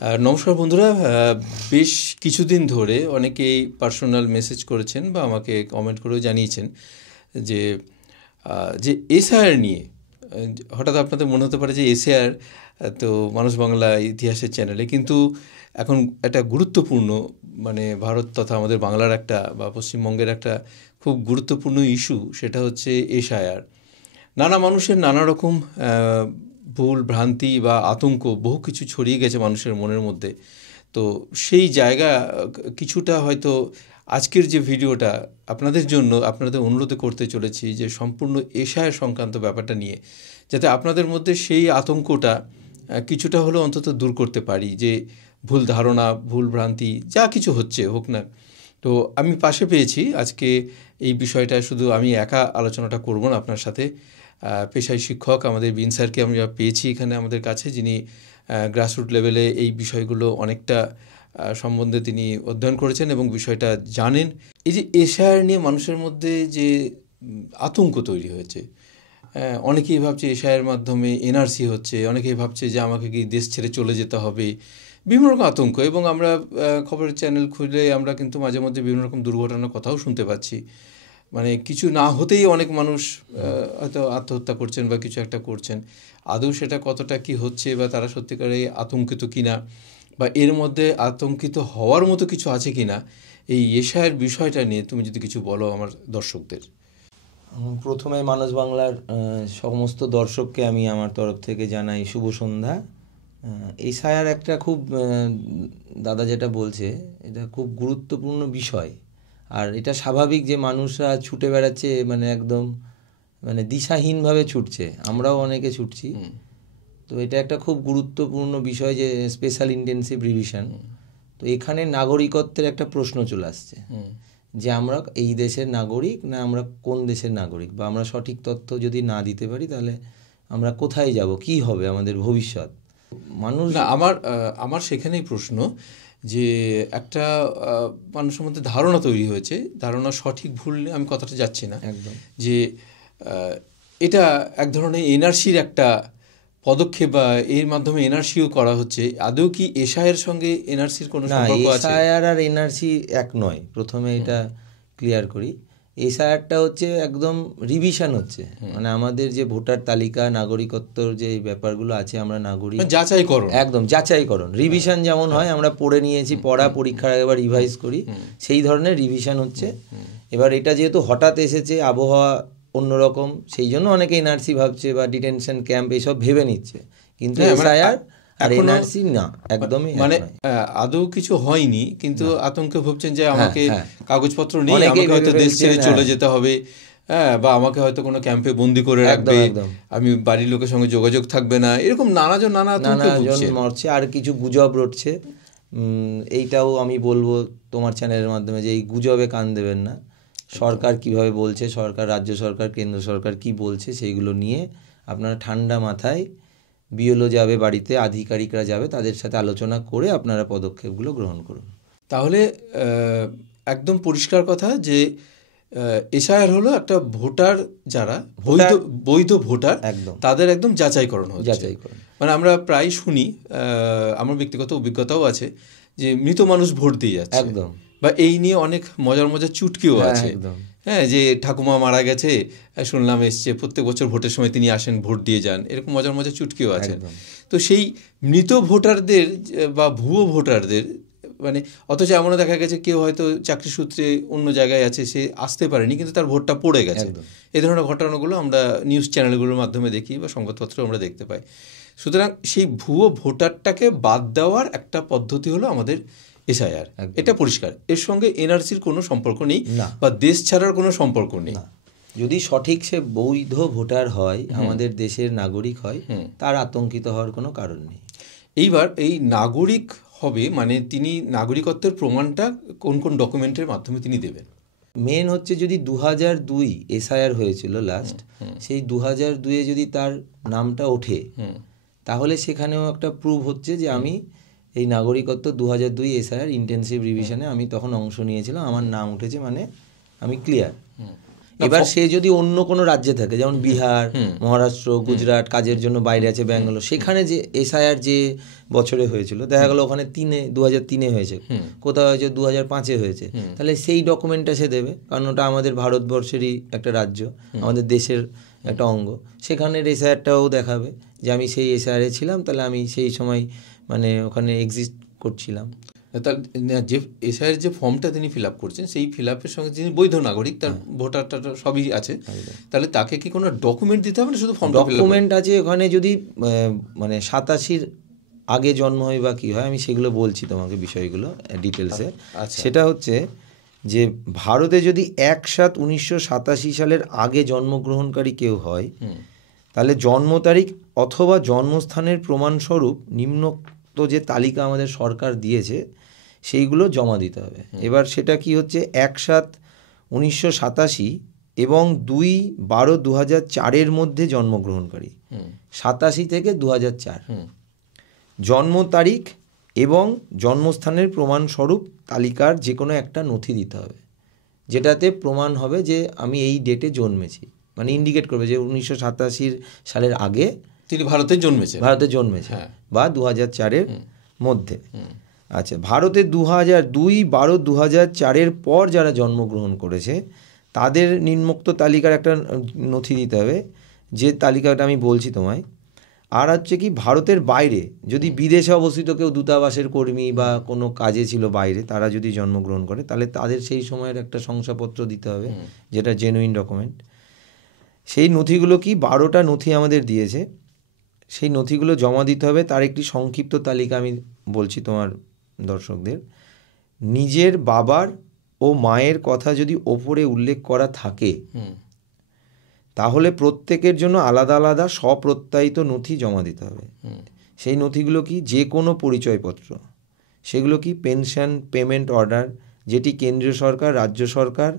নমস্কার বন্ধুরা, বেশ কিছুদিন ধরে অনেকেই পার্সোনাল মেসেজ করেছেন বা আমাকে কমেন্ট করেও জানিয়েছেন যে যে এসআইআর নিয়ে হঠাৎ আপনাদের মনে হতে পারে যে এসআইআর তো মানুষ বাংলা ইতিহাসের চ্যানেলে, কিন্তু এখন একটা গুরুত্বপূর্ণ মানে ভারত তথা আমাদের বাংলার একটা বা পশ্চিমবঙ্গের একটা খুব গুরুত্বপূর্ণ ইস্যু, সেটা হচ্ছে এসআইআর। নানা মানুষের নানা রকম ভুল ভ্রান্তি বা আতঙ্ক বহু কিছু ছড়িয়ে গেছে মানুষের মনের মধ্যে। তো সেই জায়গা কিছুটা হয়তো আজকের যে ভিডিওটা আপনাদের জন্য আপনাদের অনুরোধে করতে চলেছি যে সম্পূর্ণ এশায় সংক্রান্ত ব্যাপারটা নিয়ে, যাতে আপনাদের মধ্যে সেই আতঙ্কটা কিছুটা হলেও অন্তত দূর করতে পারি, যে ভুল ধারণা ভুল ভ্রান্তি যা কিছু হচ্ছে হোক না। তো আমি পাশে পেয়েছি আজকে এই বিষয়টা, শুধু আমি একা আলোচনাটা করব না আপনার সাথে। পেশায় শিক্ষক আমাদের বিন স্যারকে আমরা পেয়েছি এখানে আমাদের কাছে, যিনি গ্রাসরুট লেভেলে এই বিষয়গুলো অনেকটা সম্বন্ধে তিনি অধ্যয়ন করেছেন এবং বিষয়টা জানেন। এই যে এশায়ার নিয়ে মানুষের মধ্যে যে আতঙ্ক তৈরি হয়েছে, অনেকেই ভাবছে এশায়ের মাধ্যমে এনআরসি হচ্ছে, অনেকেই ভাবছে যে আমাকে কি দেশ ছেড়ে চলে যেতে হবে, বিভিন্ন রকম আতঙ্ক। এবং আমরা খবরের চ্যানেল খুলে আমরা কিন্তু মাঝে মধ্যে বিভিন্ন রকম দুর্ঘটনার কথাও শুনতে পাচ্ছি। মানে কিছু না হতেই অনেক মানুষ হয়তো আত্মহত্যা করছেন বা কিছু একটা করছেন। আদৌ সেটা কতটা কি হচ্ছে বা তারা সত্যিকারে আতঙ্কিত কিনা বা এর মধ্যে আতঙ্কিত হওয়ার মতো কিছু আছে কিনা, এই এশায়ের বিষয়টা নিয়ে তুমি যদি কিছু বলো আমার দর্শকদের। প্রথমে মানুষ বাংলার সমস্ত দর্শককে আমি আমার তরফ থেকে জানাই শুভ সন্ধ্যা। এশায়ার একটা খুব দাদা যেটা বলছে এটা খুব গুরুত্বপূর্ণ বিষয়, আর এটা স্বাভাবিক যে মানুষরা ছুটে বেড়াচ্ছে, মানে একদম মানে দিশাহীনভাবে ছুটছে, আমরাও অনেকে ছুটছি। তো এটা একটা খুব গুরুত্বপূর্ণ বিষয় যে স্পেশাল ইন্টেনসিভ রিভিশন। তো এখানে নাগরিকত্বের একটা প্রশ্ন চলে আসছে যে আমরা এই দেশের নাগরিক না আমরা কোন দেশের নাগরিক, বা আমরা সঠিক তথ্য যদি না দিতে পারি তাহলে আমরা কোথায় যাব, কি হবে আমাদের ভবিষ্যৎ। মানুষ না, আমার সেখানেই প্রশ্ন যে একটা মানুষের মধ্যে ধারণা তৈরি হয়েছে, ধারণা সঠিক ভুল আমি কথাটা যাচ্ছি না, একদম যে এটা এক ধরনের এনআরসির একটা পদক্ষেপ বা এর মাধ্যমে এনআরসিও করা হচ্ছে। আদৌ কি এশায়ের সঙ্গে এনআরসির কোনো সম্পর্ক আছে? এসআইআর আর এনআরসি এক নয়, প্রথমে এটা ক্লিয়ার করি। এসআইআরটা হচ্ছে একদম রিভিশন হচ্ছে, মানে আমাদের যে ভোটার তালিকা নাগরিকত্বর যে ব্যাপারগুলো আছে, আমরা নাগরিক যাচাইকরণ, একদম যাচাইকরণ। রিভিশন যেমন হয় আমরা পড়ে নিয়েছি, পড়া পরীক্ষার আগে আবার রিভাইজ করি, সেই ধরনের রিভিশন হচ্ছে। এবার এটা যেহেতু হঠাৎ এসেছে, আবহাওয়া অন্যরকম, সেই জন্য অনেকে এনআরসি ভাবছে বা ডিটেনশন ক্যাম্প এইসব ভেবে নিচ্ছে, কিন্তু এসআইআর আর এনআরসি না, একদমই মানে আদৌ কিছু হয়নি, কিন্তু আতঙ্কে ভুগছেন যে আমাকে কাগজপত্র নেই, আমাকে হয়তো দেশ ছেড়ে চলে যেতে হবে, হ্যাঁ, বা আমাকে হয়তো কোনো ক্যাম্পে বন্দি করে রাখবে, আমি বাড়ির লোকের সঙ্গে যোগাযোগ থাকবে না, এরকম নানাজন মরছে। আর কিছু গুজব রটছে, এইটাও আমি বলবো তোমার চ্যানেলের মাধ্যমে যে এই গুজবে কান দেবেন না। সরকার কিভাবে বলছে, সরকার, রাজ্য সরকার, কেন্দ্র সরকার কি বলছে, সেইগুলো নিয়ে আপনারা ঠান্ডা মাথায়, বিএলও যাবে বাড়িতে, আধিকারিকরা যাবে, তাদের সাথে আলোচনা করে আপনারা পদক্ষেপগুলো গ্রহণ করুন। তাহলে একদম পরিষ্কার কথা যে এসআইআর হলো একটা ভোটার, যারা বৈধ ভোটার, তাদের একদম যাচাইকরণ হচ্ছে। মানে আমরা প্রায় শুনি, আমার ব্যক্তিগত অভিজ্ঞতাও আছে, যে মৃত মানুষ ভোট দিয়ে যাচ্ছে, একদম, বা এই নিয়ে অনেক মজার মজার চুটকিও আছে। হ্যাঁ, যে ঠাকুমা মারা গেছে, শুনলাম এসছে, প্রত্যেক বছর ভোটের সময় তিনি আসেন, ভোট দিয়ে যান, এরকম মজার মজার চুটকিও আছে। তো সেই মৃত ভোটারদের বা ভুয়ো ভোটারদের, মানে অথচ এমনও দেখা গেছে কেউ হয়তো চাকরি সূত্রে অন্য জায়গায় আছে, সে আসতে পারেনি, কিন্তু তার ভোটটা পড়ে গেছে। এই ধরনের ঘটনাগুলো আমরা নিউজ চ্যানেলগুলোর মাধ্যমে দেখি বা সংবাদপত্রে আমরা দেখতে পাই। সুতরাং সেই ভুয়ো ভোটারটাকে বাদ দেওয়ার একটা পদ্ধতি হলো আমাদের এসআইআর, এটা পরিষ্কার। এর সঙ্গে এনআরসির কোনো সম্পর্ক নেই বা দেশ ছাড়ার কোনো সম্পর্ক নেই। যদি সঠিক সে বৈধ ভোটার হয়, আমাদের দেশের নাগরিক হয়, তার আতঙ্কিত হওয়ার কোনো কারণ নেই। এইবার এই নাগরিক হবে মানে তিনি নাগরিকত্বের প্রমাণটা কোন কোন ডকুমেন্টের মাধ্যমে তিনি দেবেন? মেন হচ্ছে যদি 2002 এসআইআর হয়েছিল লাস্ট, সেই 2002 যদি তার নামটা ওঠে, তাহলে সেখানেও একটা প্রুভ হচ্ছে যে আমি এই নাগরিকত্ব 2002 এসআইআর ইন্টেনসিভ রিভিশনে আমি তখন অংশ নিয়েছিলাম, আমার নাম উঠেছে, মানে আমি ক্লিয়ার। এবার সে যদি অন্য কোনো রাজ্যে থাকে, যেমন বিহার, মহারাষ্ট্র, গুজরাট, কাজের জন্য বাইরে আছে, ব্যাঙ্গালোর, সেখানে যে এসআইআর যে বছরে হয়েছিল, দেখা গেলো ওখানে 2003 হয়েছে, কোথাও হয়েছে 2005 হয়েছে, তাহলে সেই ডকুমেন্টটা সে দেবে, কারণ ওটা আমাদের ভারতবর্ষেরই একটা রাজ্য, আমাদের দেশের একটা অঙ্গ, সেখানের এসআইআরটাও দেখাবে যে আমি সেই এসআইআরে ছিলাম, তাহলে আমি সেই সময় মানে ওখানে এক্সিস্ট করছিলাম। তার যে এসআইয়ের যে ফর্মটা তিনি ফিল আপ করছেন, সেই ফিল আপের সঙ্গে যিনি বৈধ নাগরিক, তার ভোটারটা সবই আছে, তাহলে তাকে কি কোনো ডকুমেন্ট দিতে হবে না শুধু ফর্ম? ডকুমেন্ট আছে ওখানে, যদি মানে 87 আগে জন্ম হয় বা কী হয়, আমি সেগুলো বলছি তোমাকে বিষয়গুলো ডিটেলসে। সেটা হচ্ছে যে ভারতে যদি 1/7/1987 সালের আগে জন্মগ্রহণকারী কেউ হয়, তাহলে জন্ম তারিখ অথবা জন্মস্থানের প্রমাণস্বরূপ নিম্নোক্ত যে তালিকা আমাদের সরকার দিয়েছে সেইগুলো জমা দিতে হবে। এবার সেটা কি হচ্ছে, 1/7/1987 এবং 2/12/2004 মধ্যে জন্মগ্রহণকারী, 87 থেকে 2004, জন্ম তারিখ এবং জন্মস্থানের প্রমাণস্বরূপ তালিকার যে কোনো একটা নথি দিতে হবে, যেটাতে প্রমাণ হবে যে আমি এই ডেটে জন্মেছি, মানে ইন্ডিকেট করবে যে 1987 সালের আগে তিনি ভারতে জন্মেছে বা 2004 মধ্যে। আচ্ছা, ভারতে 2/12/2004 পর যারা জন্মগ্রহণ করেছে তাদের নিম্নোক্ত তালিকার একটা নথি দিতে হবে, যে তালিকাটা আমি বলছি তোমায়। আর হচ্ছে কি, ভারতের বাইরে যদি বিদেশে অবস্থিত কেউ, দূতাবাসের কর্মী বা কোনো কাজে ছিল বাইরে, তারা যদি জন্মগ্রহণ করে, তাহলে তাদের সেই সময়ের একটা শংসাপত্র দিতে হবে, যেটা জেনুইন ডকুমেন্ট। সেই নথিগুলো কি, 12টা নথি আমাদের দিয়েছে, সেই নথিগুলো জমা দিতে হবে। তার একটি সংক্ষিপ্ত তালিকা আমি বলছি তোমার দর্শকদের। নিজের বাবার ও মায়ের কথা যদি ওপরে উল্লেখ করা থাকে, তাহলে প্রত্যেকের জন্য আলাদা আলাদা স্বপ্রত্যায়িত নথি জমা দিতে হবে। সেই নথিগুলো কি, যে কোনো পরিচয়পত্র, সেগুলো কি, পেনশন পেমেন্ট অর্ডার, যেটি কেন্দ্রীয় সরকার, রাজ্য সরকার,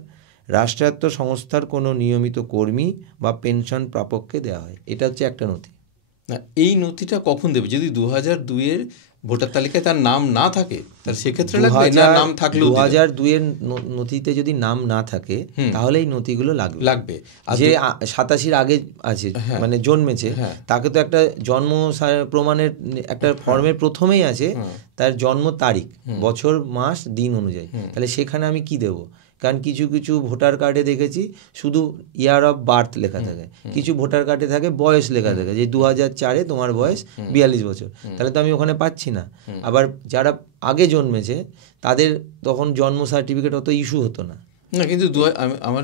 রাষ্ট্রায়ত্ত সংস্থার কোনো নিয়মিত কর্মী বা পেনশন প্রাপককে দেওয়া হয়। এটা হচ্ছে একটা নথি। না, এই নথিটা কখন দেবে? যদি 2002-এর ভোটার তালিকায় তার নাম না থাকে, তাহলে সেক্ষেত্রে লাগবে, না নাম থাকলেও 2002-এর নথিতে যদি নাম না থাকে, তাহলে এই নথিগুলো লাগবে। যে 87 আগে আছে, মানে জন্মেছে, তাকে তো একটা জন্ম প্রমাণের একটা ফর্মের প্রথমেই আছে তার জন্ম তারিখ, বছর, মাস, দিন অনুযায়ী। তাহলে সেখানে আমি কি দেবো? কারণ কিছু কিছু ভোটার কার্ডে দেখেছি শুধু ইয়ার অফ বার্থ লেখা থাকে, কিছু ভোটার কার্ডে থাকে বয়স লেখা থাকে, যে 2004-এ তোমার বয়স 42 বছর, তাহলে তো আমি ওখানে পাচ্ছি না। আবার যারা আগে জন্মেছে তাদের তখন জন্ম সার্টিফিকেট অত ইস্যু হতো না। না, কিন্তু আমার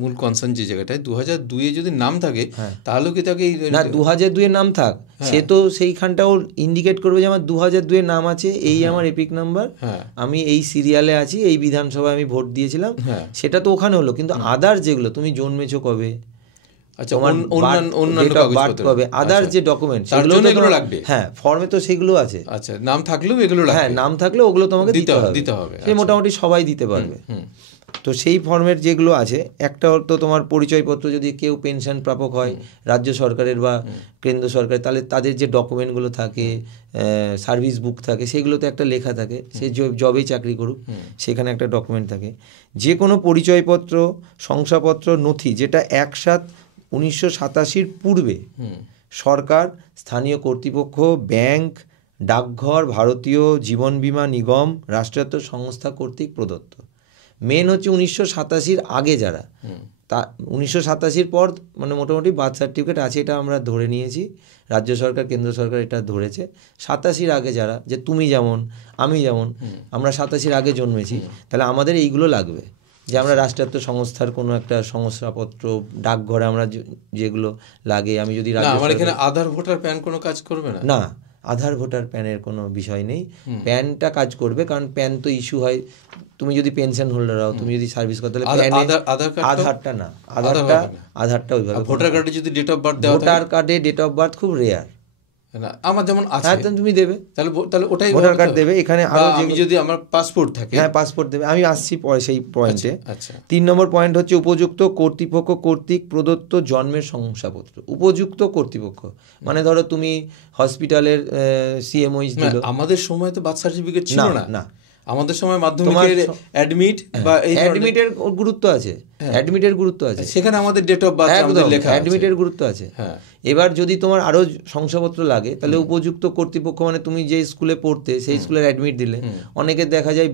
মূল কনসার্ন যে জায়গাটায় 2002-এ যদি নাম থাকে, তাহলেও কি তাকে না 2002-এর নাম থাক, সে তো সেইখানটাও ইন্ডিকেট করবে যে আমার 2002-এর নাম আছে, এই আমার এপিক নাম্বার, আমি এই সিরিয়ালে আছি, এই বিধানসভায় আমি ভোট দিয়েছিলাম, সেটা তো ওখানে হলো। কিন্তু আদার যেগুলো, তুমি জন্মেছো কবে, আচ্ছা, কবে, আদার যে ডকুমেন্ট, সেগুলো লাগবে। হ্যাঁ, ফর্মে তো সেগুলো আছে। আচ্ছা, নাম থাকলেও এগুলো লাগবে। হ্যাঁ, নাম থাকলেও ওগুলো তোমাকে দিতে হবে। সে মোটামুটি সবাই দিতে পারবে। তো সেই ফর্মের যেগুলো আছে, একটা তো তোমার পরিচয়পত্র, যদি কেউ পেনশন প্রাপক হয় রাজ্য সরকারের বা কেন্দ্র সরকারের, তাহলে তাদের যে ডকুমেন্টগুলো থাকে, সার্ভিস বুক থাকে, সেগুলোতে একটা লেখা থাকে, সে জবেই চাকরি করুক সেখানে একটা ডকুমেন্ট থাকে। যে কোনো পরিচয়পত্র, শংসাপত্র, নথি যেটা 1/7/1987 পূর্বে সরকার, স্থানীয় কর্তৃপক্ষ, ব্যাংক, ডাকঘর, ভারতীয় জীবন বীমা নিগম, রাষ্ট্রায়ত্ত সংস্থা কর্তৃক প্রদত্ত। মেন হচ্ছে 1987 আগে যারা, তা 1987 পর মানে মোটামুটি বার্থ সার্টিফিকেট আছে, এটা আমরা ধরে নিয়েছি, রাজ্য সরকার, কেন্দ্র সরকার এটা ধরেছে। 87 আগে যারা, যে তুমি যেমন, আমি যেমন, আমরা 87 আগে জন্মেছি, তাহলে আমাদের এইগুলো লাগবে, যে আমরা রাষ্ট্রায়ত্ত সংস্থার কোনো একটা শংসাপত্র, ডাকঘরে আমরা যেগুলো লাগে। আমি যদি আমার এখানে আধার ভোটার প্যান কোনো কাজ করবে না? না, আধার ভোটার প্যানের কোনো বিষয় নেই, প্যানটা কাজ করবে, কারণ প্যান তো ইস্যু হয়, তুমি যদি পেনশন হোল্ডার হও, তুমি যদি সার্ভিস করতে, আধারটা না, আধারটা ওইভাবে। ভোটার কার্ডে যদি ডেট অফ বার্থ দেওয়া, ভোটার কার্ডে ডেট অফ বার্থ খুব রেয়ার, আমার যেমন আছে, হ্যাঁ তুমি দেবে, তাহলে ওটাই ভোটার কার্ড দেবে। এখানে আরো যদি আমার পাসপোর্ট থাকে, হ্যাঁ পাসপোর্ট দেবে, আমি আসছি পরে সেই পয়েন্টে। 3 নম্বর পয়েন্ট হচ্ছে উপযুক্ত কর্তৃপক্ষ কর্তৃক প্রদত্ত জন্মের শংসাপত্র। উপযুক্ত কর্তৃপক্ষ মানে ধরো তুমি হসপিটালের সিএমওইস দিল, আমাদের সময় তো বার্থ সার্টিফিকেট ছিল না, আমাদের সময় মাধ্যমিকের অ্যাডমিট বা এই অ্যাডমিটের গুরুত্ব আছে, অ্যাডমিটের গুরুত্ব আছে, সেখানে আমাদের ডেট অফ বার্থ আমাদের লেখা আছে, অ্যাডমিটের গুরুত্ব আছে। হ্যাঁ, এবার যদি তোমার আরো শংসাপত্র লাগে তাহলে উপযুক্ত কর্তৃপক্ষ, মানে তুমি যে স্কুলে পড়তে সেই স্কুলের অ্যাডমিট দিলে, অনেকের দেখা যায়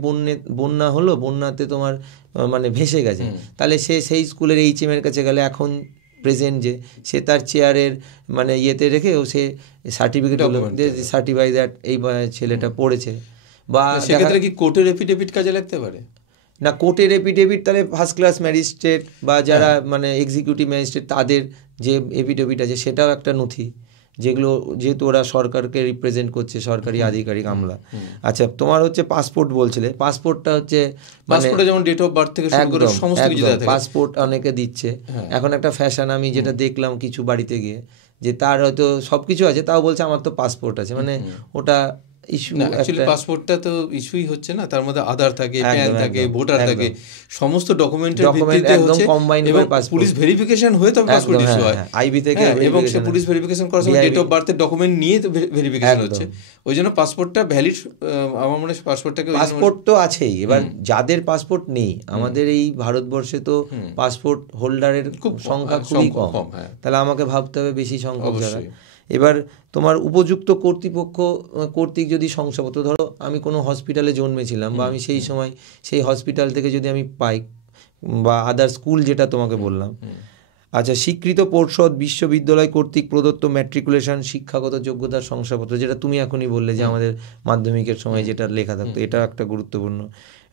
বন্যা হলো, বন্যাতে তোমার মানে ভেসে গেছে, তাহলে সে সেই স্কুলের HM এর কাছে গেলে, এখন প্রেজেন্ট যে সে তার চেয়ারের মানে ইয়েতে রেখে ও সে সার্টিফিকেট সার্টিফাই দ্যাট এই ছেলেটা পড়েছে। বা সেক্ষেত্রে কি কোর্টের এফিডেভিট কাজে লাগতে পারে? না, কোর্টের এফিডেভিট তাহলে ফার্স্ট ক্লাস ম্যাজিস্ট্রেট বা যারা মানে এক্সিকিউটিভ ম্যাজিস্ট্রেট তাদের যে এফিডেভিট আছে সেটাও একটা নথি, যেগুলো যেহেতু ওরা সরকারকে রিপ্রেজেন্ট করছে, সরকারি আধিকারিক আমলা। আচ্ছা, তোমার হচ্ছে পাসপোর্ট বলছিলে, পাসপোর্টটা হচ্ছে পাসপোর্টে যেমন ডেট অফ বার্থ থেকে শুরু করে সমস্ত কিছু দেওয়া থাকে। পাসপোর্ট অনেকে দিচ্ছে এখন, একটা ফ্যাশন আমি যেটা দেখলাম কিছু বাড়িতে গিয়ে, যে তার হয়তো সব কিছু আছে তাও বলছে আমার তো পাসপোর্ট আছে, মানে ওটা ইস্যু। অ্যাকচুয়ালি পাসপোর্টটা তো ইস্যুই হচ্ছে না, তার মধ্যে আধার থাকে, প্যান থাকে, ভোটার থাকে, সমস্ত ডকুমেন্টের ভিত্তিতে হচ্ছে, এবং পুলিশ ভেরিফিকেশন হয়ে তবে পাসপোর্ট ইস্যু হয় আইবি থেকে, এবং সে পুলিশ ভেরিফিকেশন করার সময় ডেট অফ বার্থের ডকুমেন্ট নিয়ে ভেরিফিকেশন হচ্ছে, ওই জন্য পাসপোর্টটা ভ্যালিড। আমার মনে হয় পাসপোর্টটাকে, পাসপোর্ট তো আছেই। এবার যাদের পাসপোর্ট নেই, আমাদের এই ভারতবর্ষে তো পাসপোর্ট হোল্ডারের সংখ্যা খুবই কম, তাহলে আমাকে ভাবতে হবে বেশি সংখ্যক যারা। এবার তোমার উপযুক্ত কর্তৃপক্ষ কর্তৃক যদি শংসাপত্র, ধরো আমি কোনো হসপিটালে জন্মেছিলাম বা আমি সেই সময় সেই হসপিটাল থেকে যদি আমি পাই, বা আদার স্কুল যেটা তোমাকে বললাম, আচ্ছা, স্বীকৃত পর্ষদ বিশ্ববিদ্যালয় কর্তৃক প্রদত্ত ম্যাট্রিকুলেশন শিক্ষাগত যোগ্যতার শংসাপত্র, যেটা তুমি এখনই বললে যে আমাদের মাধ্যমিকের সময় যেটা লেখা থাকতো, এটা একটা গুরুত্বপূর্ণ।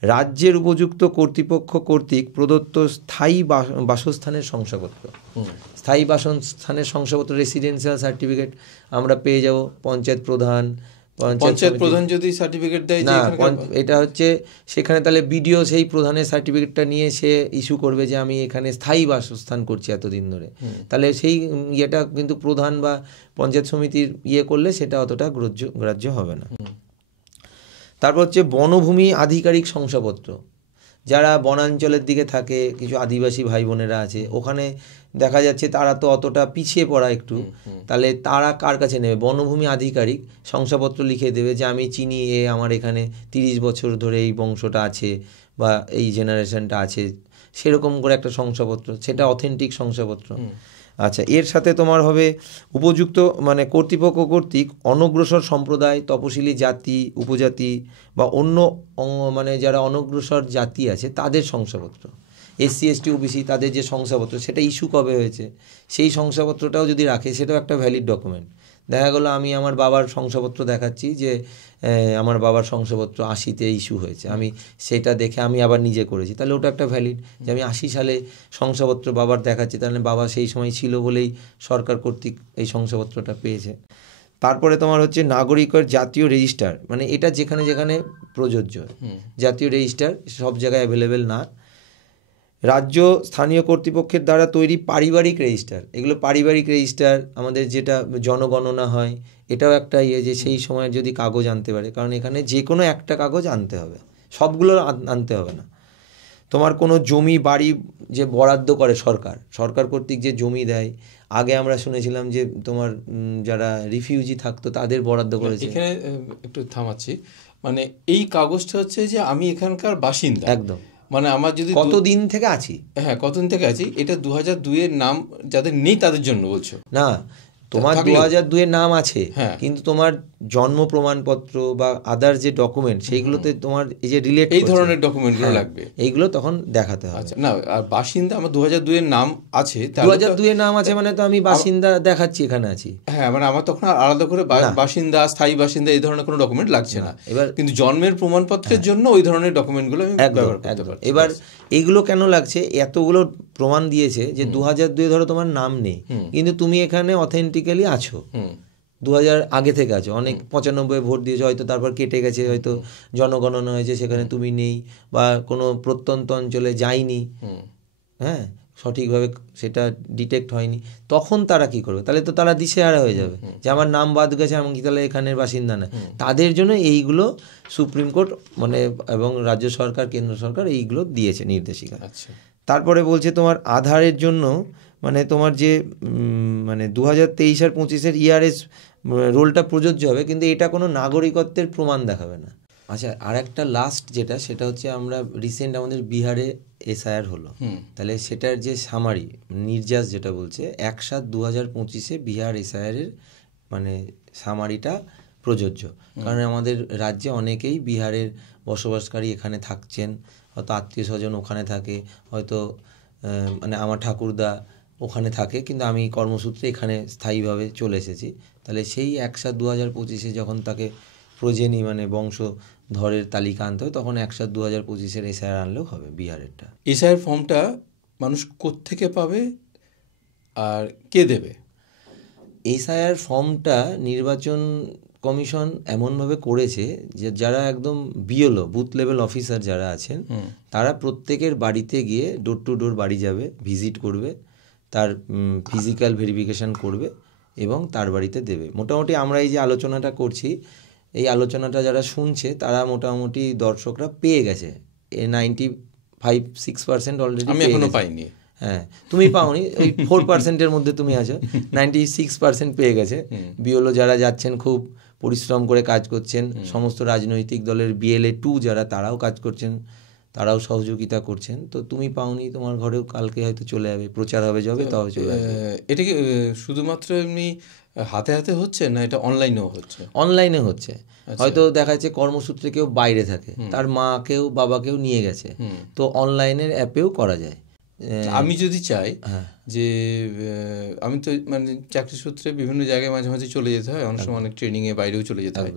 রাজ্যের উপযুক্ত কর্তৃপক্ষ কর্তৃক প্রদত্ত স্থায়ী বাসস্থানের শংসাপত্র, স্থায়ী বাসস্থানের শংসাপত্র, রেসিডেন্সিয়াল সার্টিফিকেট আমরা পেয়ে যাব। পঞ্চায়েত প্রধান যদি সার্টিফিকেট দেয়, না এটা হচ্ছে সেখানে, তাহলে বিডিও সেই প্রধানের সার্টিফিকেটটা নিয়ে সে ইস্যু করবে যে আমি এখানে স্থায়ী বাসস্থান করছি এতদিন ধরে, তাহলে সেই ইয়েটা কিন্তু প্রধান বা পঞ্চায়েত সমিতির করলে সেটা অতটা গ্রাহ্য হবে না। তারপর হচ্ছে বনভূমি আধিকারিক শংসাপত্র, যারা বনাঞ্চলের দিকে থাকে, কিছু আদিবাসী ভাই বোনেরা আছে, ওখানে দেখা যাচ্ছে তারা তো অতটা পিছিয়ে পড়া একটু, তাহলে তারা কার কাছে নেবে? বনভূমি আধিকারিক শংসাপত্র লিখে দেবে যে আমি চিনি আমার এখানে 30 বছর ধরে এই বংশটা আছে বা এই জেনারেশনটা আছে, সেরকম করে একটা শংসাপত্র, সেটা অথেন্টিক শংসাপত্র। আচ্ছা, এর সাথে তোমার হবে উপযুক্ত মানে কর্তৃপক্ষ কর্তৃক অনগ্রসর সম্প্রদায়, তপশিলি জাতি, উপজাতি বা অন্য মানে যারা অনগ্রসর জাতি আছে তাদের শংসাপত্র, SC ST OBC তাদের যে শংসাপত্র, সেটা ইস্যু কবে হয়েছে সেই শংসাপত্রটাও যদি রাখে, সেটাও একটা ভ্যালিড ডকুমেন্ট। দেখা গেলো আমি আমার বাবার শংসাপত্র দেখাচ্ছি যে আমার বাবার শংসাপত্র 80-তে ইস্যু হয়েছে, আমি সেটা দেখে আমি আবার নিজে করেছি, তাহলে ওটা একটা ভ্যালিড, যে আমি 80 সালে শংসাপত্র বাবার দেখাচ্ছি, তাহলে বাবা সেই সময় ছিল বলেই সরকার কর্তৃক এই শংসাপত্রটা পেয়েছে। তারপরে তোমার হচ্ছে নাগরিকের জাতীয় রেজিস্টার, মানে এটা যেখানে যেখানে প্রযোজ্য, জাতীয় রেজিস্টার সব জায়গায় অ্যাভেলেবেল না। রাজ্য স্থানীয় কর্তৃপক্ষের দ্বারা তৈরি পারিবারিক রেজিস্টার, এগুলো পারিবারিক রেজিস্টার আমাদের যেটা জনগণনা হয়, এটাও একটা যে সেই সময় যদি কাগজ আনতে পারে, কারণ এখানে যে কোনো একটা কাগজ আনতে হবে, সবগুলো আনতে হবে না। তোমার কোনো জমি বাড়ি যে বরাদ্দ করে সরকার কর্তৃক যে জমি দেয়, আগে আমরা শুনেছিলাম যে তোমার যারা রিফিউজি থাকতো তাদের বরাদ্দ করেছে। এখানে একটু থামাচ্ছি, মানে এই কাগজটা হচ্ছে যে আমি এখানকার বাসিন্দা, একদম, মানে আমার যদি কতদিন থেকে আছি, কতদিন থেকে আছি, এটা 2002-এর নাম যাদের নেই তাদের জন্য বলছো না? তোমার 2002-এর নাম আছে, কিন্তু তোমার জন্ম প্রমাণপত্র বা আদার যে ডকুমেন্ট, সেইগুলোতে তোমার এই যে রিলেট এই ধরনের ডকুমেন্টগুলো লাগবে, এইগুলো তখন দেখাতে হবে। আচ্ছা, না আর বাসিন্দা আমার 2002-এর নাম আছে, 2002-এর নাম আছে মানে তো আমি বাসিন্দা দেখাচ্ছি এখানে আছি, মানে আমার তখন আলাদা করে বাসিন্দা, স্থায়ী বাসিন্দা এই ধরনের কোনো ডকুমেন্ট লাগছে না। এবার কিন্তু জন্মের প্রমাণপত্রের জন্য ওই ধরনের ডকুমেন্টগুলো আমি ব্যবহার করতে পারি। এবার এইগুলো কেন লাগছে? এতগুলো প্রমাণ দিয়েছে যে 2002 ধরো তোমার নাম নেই, কিন্তু তুমি এখানে অথেন্টিক্যালি আছো, 2000 আগে থেকে আছো, অনেক 95 ভোট দিয়েছো, হয়তো তারপর কেটে গেছে, হয়তো জনগণনা হয়েছে, সেখানে তুমি নেই, বা কোনো প্রত্যন্ত অঞ্চলে যায়নি, সঠিকভাবে সেটা ডিটেক্ট হয়নি, তখন তারা কি করবে? তাহলে তো তারা দিশেহারা হয়ে যাবে যে আমার নাম বাদ গেছে, আমি কি তাহলে এখানের বাসিন্দা না? তাদের জন্য এইগুলো সুপ্রিম কোর্ট মানে এবং রাজ্য সরকার, কেন্দ্র সরকার এইগুলো দিয়েছে নির্দেশিকা। তারপরে বলছে তোমার আধারের জন্য মানে তোমার যে মানে 2023 আর 25-এর ERS রোলটা প্রযোজ্য হবে, কিন্তু এটা কোনো নাগরিকত্বের প্রমাণ দেখাবে না। আচ্ছা, আর একটা লাস্ট যেটা, সেটা হচ্ছে আমরা রিসেন্ট আমাদের বিহারে এসআইআর হলো, তাহলে সেটার যে সামারি নির্যাস যেটা বলছে 1/7/2025 বিহার এসআইআরের মানে সামারিটা প্রযোজ্য। কারণ আমাদের রাজ্যে অনেকেই বিহারের বসবাসকারী এখানে থাকছেন, হয়তো আত্মীয় স্বজন ওখানে থাকে, হয়তো মানে আমার ঠাকুরদা ওখানে থাকে, কিন্তু আমি কর্মসূত্রে এখানে স্থায়ীভাবে চলে এসেছি। তাহলে সেই 1/7/2025 যখন তাকে প্রজেনি মানে বংশধরের তালিকা আনতে হবে, তখন 1/7/2025 এসআইআর আনলেও হবে বিহারেরটা। এসআইআর ফর্মটা মানুষ কোত্থেকে পাবে আর কে দেবে? এসআইআর ফর্মটা নির্বাচন কমিশন এমনভাবে করেছে যে যারা একদম বিএলও বুথ লেভেল অফিসার যারা আছেন, তারা প্রত্যেকের বাড়িতে গিয়ে ডোর টু ডোর বাড়ি যাবে, ভিজিট করবে, তার ফিজিক্যাল ভেরিফিকেশান করবে এবং তার বাড়িতে দেবে। মোটামুটি আমরা এই যে আলোচনাটা করছি, এই আলোচনাটা যারা শুনছে তারা মোটামুটি দর্শকরা পেয়ে গেছে, 95-6% অলরেডি। আমি এখনো পাইনি। হ্যাঁ, তুমি পাওনি, ওই 4%-এর মধ্যে তুমি আছো। 96% পেয়ে গেছে। বিএলও যারা যাচ্ছেন খুব পরিশ্রম করে কাজ করছেন, সমস্ত রাজনৈতিক দলের BLA 2 যারা, তারাও কাজ করছেন, তারাও সহযোগিতা করছেন। তো তুমি পাওনি, তোমার ঘরেও কালকে হয়তো চলে যাবে, প্রচার হবে যবে তবে চলে যাবে। এটা কি শুধুমাত্র এমনি হাতে হাতে হচ্ছে না এটা অনলাইনেও হচ্ছে? অনলাইনে হচ্ছে। হয়তো দেখা যাচ্ছে কর্মসূত্রে কেউ বাইরে থাকে, তার মাকেও বাবাকেও নিয়ে গেছে, তো অনলাইনের অ্যাপেও করা যায়। আমি যদি চাই যে আমি তো মানে চাকরি সূত্রে বিভিন্ন জায়গায় মাঝে মাঝে চলে যেতে হয়, অনেক সময় অনেক ট্রেনিংয়ে বাইরেও চলে যেতে হয়।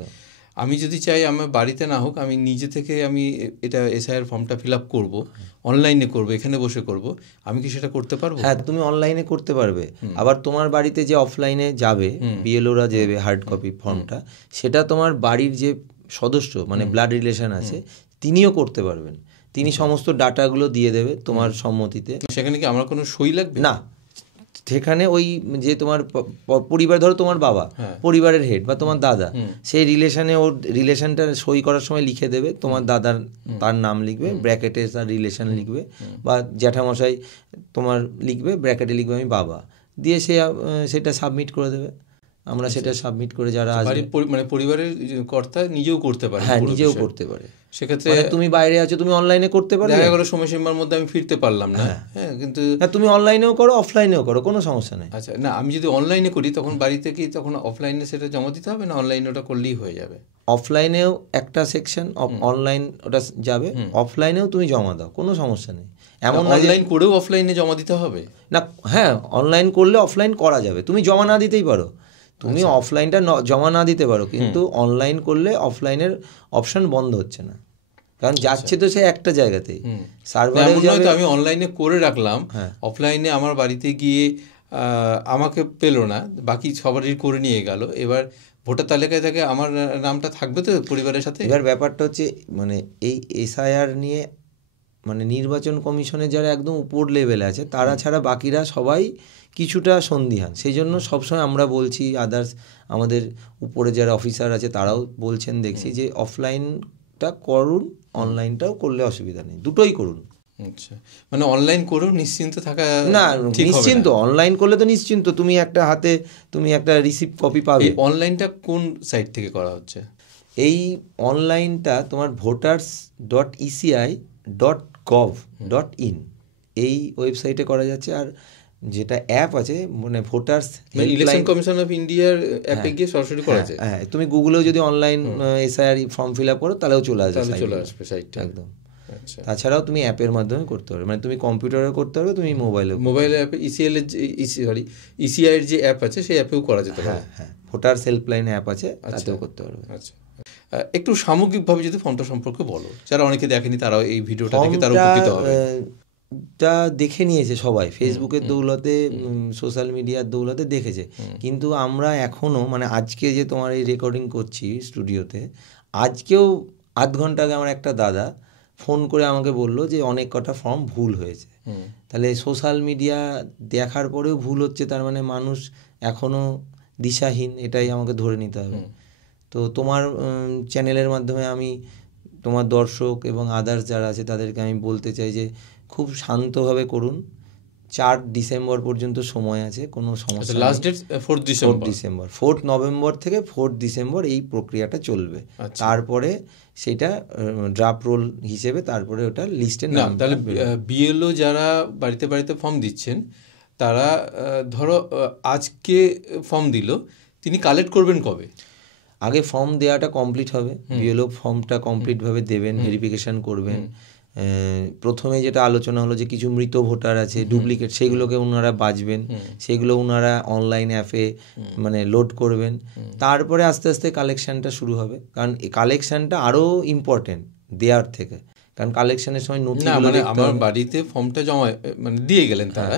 আমি যদি চাই আমার বাড়িতে না হোক, আমি নিজে থেকে আমি এটা এসআইআর ফর্মটা ফিল আপ করবো, অনলাইনে করবো, এখানে বসে করব, আমি কি সেটা করতে পারবো? হ্যাঁ, তুমি অনলাইনে করতে পারবে। আবার তোমার বাড়িতে যে অফলাইনে যাবে বিএলওরা দেবে হার্ড কপি ফর্মটা, সেটা তোমার বাড়ির যে সদস্য মানে ব্লাড রিলেশন আছে তিনিও করতে পারবেন। তিনি সমস্ত ডাটাগুলো দিয়ে দেবে তোমার সম্মতিতে। সেখানে কি আমার কোনো সই লাগবে? না, সেখানে ওই যে তোমার পরিবার, ধরো তোমার বাবা পরিবারের হেড বা তোমার দাদা, সেই রিলেশনে ওর রিলেশনটা সই করার সময় লিখে দেবে, তোমার দাদার তার নাম লিখবে, ব্র্যাকেটে তার রিলেশন লিখবে, বা জ্যাঠামশাই তোমার লিখবে, ব্র্যাকেটে লিখবে আমি বাবা, দিয়ে সেটা সাবমিট করে দেবে। আমরা সেটা সাবমিট করে যারা আসবে, মানে পরিবারের কর্তা নিজেও করতে পারে। হ্যাঁ, নিজেও করতে পারে। সেক্ষেত্রে তুমি বাইরে আছো, তুমি অনলাইনে করতে পারো, দেখা গেলো সময়সীমার মধ্যে আমি ফিরতে পারলাম না, হ্যাঁ, কিন্তু তুমি অনলাইনেও করো অফলাইনেও করো, কোনো সমস্যা নেই। আচ্ছা, না আমি যদি অনলাইনে করি তখন বাড়িতে কি তখন অফলাইনে সেটা জমা দিতে হবে, না অনলাইনে ওটা করলেই হয়ে যাবে? অফলাইনেও একটা সেকশন, অনলাইন ওটা যাবে, অফলাইনেও তুমি জমা দাও, কোনো সমস্যা নেই। এমন অনলাইন করেও অফলাইনে জমা দিতে হবে না? হ্যাঁ, অনলাইন করলে অফলাইন করা যাবে, তুমি জমা না দিতেই পারো, তুমি অফলাইনটা জমা না দিতে পারো, কিন্তু অনলাইন করলে অফলাইনের অপশন বন্ধ হচ্ছে না, কারণ যাচ্ছে তো সে একটা জায়গাতেই সার্ভারে যাবে। আমি অনলাইনে করে রাখলাম, অফলাইনে আমার বাড়িতে গিয়ে আমাকে পেলো না, বাকি সবারই করে নিয়ে গেল, এবার ভোটার তালিকায় থাকে আমার নামটা থাকবে তো পরিবারের সাথে। এবার ব্যাপারটা হচ্ছে মানে এই এসআইআর নিয়ে মানে নির্বাচন কমিশনের যারা একদম উপর লেভেলে আছে তারা ছাড়া বাকিরা সবাই কিছুটা সন্দিহান। সেই জন্য সবসময় আমরা বলছি, আদার্স আমাদের উপরে যারা অফিসার আছে তারাও বলছেন, দেখছি যে অফলাইনটা করুন, অনলাইনটাও করলে অসুবিধা নেই, দুটোই করুন। আচ্ছা, মানে অনলাইন করেও নিশ্চিন্ত থাকা? না, নিশ্চিন্ত, অনলাইন করলে তো নিশ্চিন্ত, তুমি একটা হাতে তুমি একটা রিসিপ্ট কপি পাবে। অনলাইনটা কোন সাইট থেকে করা হচ্ছে? এই অনলাইনটা তোমার voters.eci.gov.in এই ওয়েবসাইটে করা যাচ্ছে। আর যেটা অ্যাপ আছে মানে ভোটার্স ইলেকশন কমিশন অফ ইন্ডিয়ার অ্যাপে গিয়ে সরাসরি করা যায়। হ্যাঁ, তুমি গুগলেও যদি online SIR form fill up করো তাহলেও চলে আসবে সাইটটা একদম। তাছাড়াও তুমি অ্যাপের মাধ্যমে করতে পারবে, মানে তুমি কম্পিউটারে করতে পারবে, তুমি মোবাইলে অ্যাপে ইসিআই এর যে অ্যাপ আছে সেই অ্যাপেও করা যেতে পারে। হ্যাঁ, ভোটার্স হেল্পলাইন অ্যাপ আছে, তাতেও করতে পারবে। আচ্ছা, একটু সামগ্রিকভাবে যদি ফর্মটা সম্পর্কে বলো, যারা অনেকে দেখেনি তারাও এই ভিডিওটা দেখে তারা উপকৃত হবে। টা দেখে নিয়েছে সবাই, ফেসবুকের দৌলতে, সোশ্যাল মিডিয়ার দৌলতে দেখেছে, কিন্তু আমরা এখনও মানে আজকে যে তোমার এই রেকর্ডিং করছি স্টুডিওতে, আজকেও আধ ঘন্টা আগে আমার একটা দাদা ফোন করে আমাকে বললো যে অনেক কটা ফর্ম ভুল হয়েছে। তাহলে সোশ্যাল মিডিয়া দেখার পরেও ভুল হচ্ছে, তার মানে মানুষ এখনও দিশাহীন, এটাই আমাকে ধরে নিতে হবে। তো তোমার চ্যানেলের মাধ্যমে আমি তোমার দর্শক এবং আদার্স যারা আছে তাদেরকে আমি বলতে চাই যে খুব শান্তভাবে করুন, 4 ডিসেম্বর পর্যন্ত সময় আছে, কোনো সমস্যা নেই। লাস্ট ডেট 4 ডিসেম্বর 4 নভেম্বর থেকে 4 ডিসেম্বর এই প্রক্রিয়াটা চলবে। তারপরে সেটা ড্রাফট রোল হিসেবে তারপরে ওটা লিস্টে নাম। তাহলে বিএলও যারা বাড়িতে বাড়িতে ফর্ম দিচ্ছেন তারা ধরো আজকে ফর্ম দিল, তিনি কালেক্ট করবেন কবে? আগে ফর্ম দেওয়াটা কমপ্লিট হবে, বিএলও ফর্মটা কমপ্লিটভাবে দেবেন, ভেরিফিকেশান করবেন। প্রথমে যেটা আলোচনা হলো যে কিছু মৃত ভোটার আছে, ডুপ্লিকেট, সেগুলোকে ওনারা বাঁচবেন, সেগুলো ওনারা অনলাইন অ্যাপে মানে লোড করবেন। তারপরে আস্তে আস্তে কালেকশানটা শুরু হবে, কারণ এই কালেকশানটা আরও ইম্পর্টেন্ট দেওয়ার থেকে, কারণ কালেকশানের সময় নথিগুলো মানে আমার বাড়িতে ফর্মটা জমা মানে দিয়ে গেলেন তারা,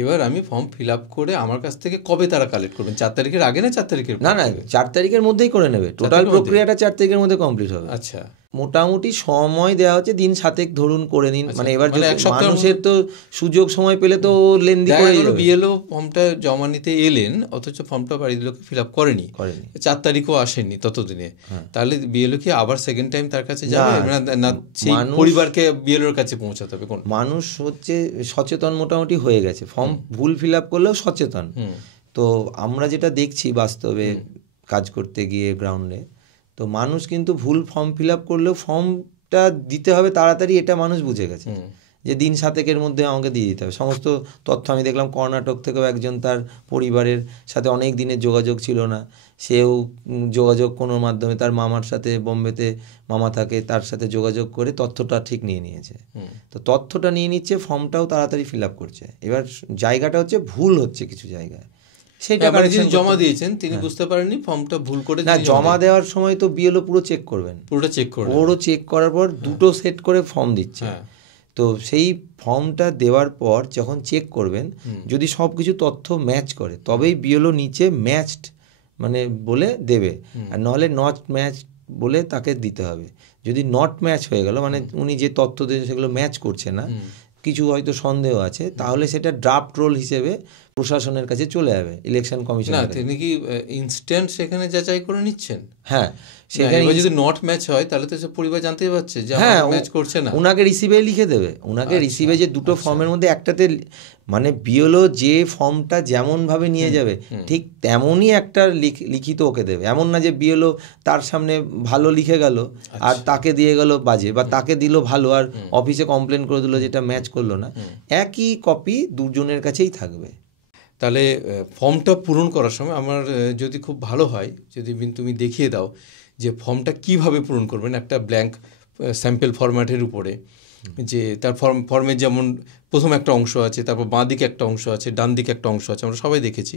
এবার আমি ফর্ম ফিল আপ করে আমার কাছ থেকে কবে তারা কালেক্ট করবেন? 4 তারিখের আগে না 4 তারিখের? না 4 তারিখের মধ্যেই করে নেবে, টোটাল প্রক্রিয়াটা 4 তারিখের মধ্যে কমপ্লিট হবে। আচ্ছা, মোটামুটি সময় দেওয়া হচ্ছে দিন 7 ধরুন করে নিন। মানে এবার মানুষের তো সুযোগ সময় পেলে তো লেনদেন করে যাবে। বিএলও ফর্মটা জমা নিতে এলেন অথচ ফর্মটা বাড়ির লোকে ফিল আপ করেনি, 4 তারিখও আসেনি ততদিনে, তাহলে বিএলও কি আবার সেকেন্ড টাইম তার কাছে যাবে না সেই পরিবারকে বিএলওর কাছে পৌঁছাতে হবে? কোন মানুষ হচ্ছে সচেতন মোটামুটি হয়ে গেছে, ফর্ম ভুল ফিল আপ করলেও সচেতন। তো আমরা যেটা দেখছি বাস্তবে কাজ করতে গিয়ে গ্রাউন্ডে, তো মানুষ কিন্তু ভুল ফর্ম ফিল আপ করলেও ফর্মটা দিতে হবে তাড়াতাড়ি, এটা মানুষ বুঝে গেছে যে দিন 7 মধ্যে আমাকে দিয়ে দিতে হবে। সমস্ত তথ্য আমি দেখলাম কর্ণাটক থেকেও একজন, তার পরিবারের সাথে অনেক দিনের যোগাযোগ ছিল না, সেও যোগাযোগ কোনো মাধ্যমে তার মামার সাথে, বোম্বেতে মামা থাকে, তার সাথে যোগাযোগ করে তথ্যটা ঠিক নিয়ে নিয়েছে। তো তথ্যটা নিয়ে নিচ্ছে, ফর্মটাও তাড়াতাড়ি ফিল আপ করছে। এবার জায়গাটা হচ্ছে ভুল হচ্ছে কিছু জায়গায়, সেটা জমা দিয়েছেন তিনি বুঝতে পারেননি ফর্মটা ভুল করে। না, জমা দেওয়ার সময় তো বিএলও পুরো চেক করবেন, পুরোটা চেক করবেন, পুরো চেক করার পর দুটো সেট করে ফর্ম দিচ্ছে। তো সেই ফর্মটা দেওয়ার পর যখন চেক করবেন, যদি সব কিছু তথ্য ম্যাচ করে তবেই বিএলও নিচে ম্যাচড মানে বলে দেবে, আর নাহলে নট ম্যাচ বলে তাকে দিতে হবে। যদি নট ম্যাচ হয়ে গেল, মানে উনি যে তথ্য দিয়েছেন সেগুলো ম্যাচ করছে না, কিছু হয়তো সন্দেহ আছে, তাহলে সেটা ড্রাফট রোল হিসেবে প্রশাসনের কাছে চলে যাবে, ইলেকশন কমিশন। না, তিনি কি ইনস্ট্যান্ট সেখানে যাচাই করে নিচ্ছেন? হ্যাঁ, সেখানে যদি নট ম্যাচ হয় তাহলে তো সে পরিবার জানতেই পারছে যে ম্যাচ করছে না, ওনাকে রিসিভে লিখে দেবে, ওনাকে রিসিভে যে দুটো ফর্মের মধ্যে একটাতে, মানে বিএলও যে ফর্মটা যেমনভাবে নিয়ে যাবে ঠিক তেমনই একটা লিখিত ওকে দেবে। এমন না যে বিএলও তার সামনে ভালো লিখে গেল আর তাকে দিয়ে গেল বাজে, বা তাকে দিল ভালো আর অফিসে কমপ্লেন করে দিল যেটা ম্যাচ করলো না, একই কপি দুজনের কাছেই থাকবে। তাহলে ফর্মটা পূরণ করার সময় আমার যদি খুব ভালো হয় যদি তুমি দেখিয়ে দাও যে ফর্মটা কিভাবে পূরণ করবেন, একটা ব্ল্যাঙ্ক স্যাম্পল ফরম্যাটের উপরে, যে তার ফর্মের যেমন প্রথম একটা অংশ আছে, তারপর বাঁ দিকে একটা অংশ আছে, ডান দিকে একটা অংশ আছে, আমরা সবাই দেখেছি।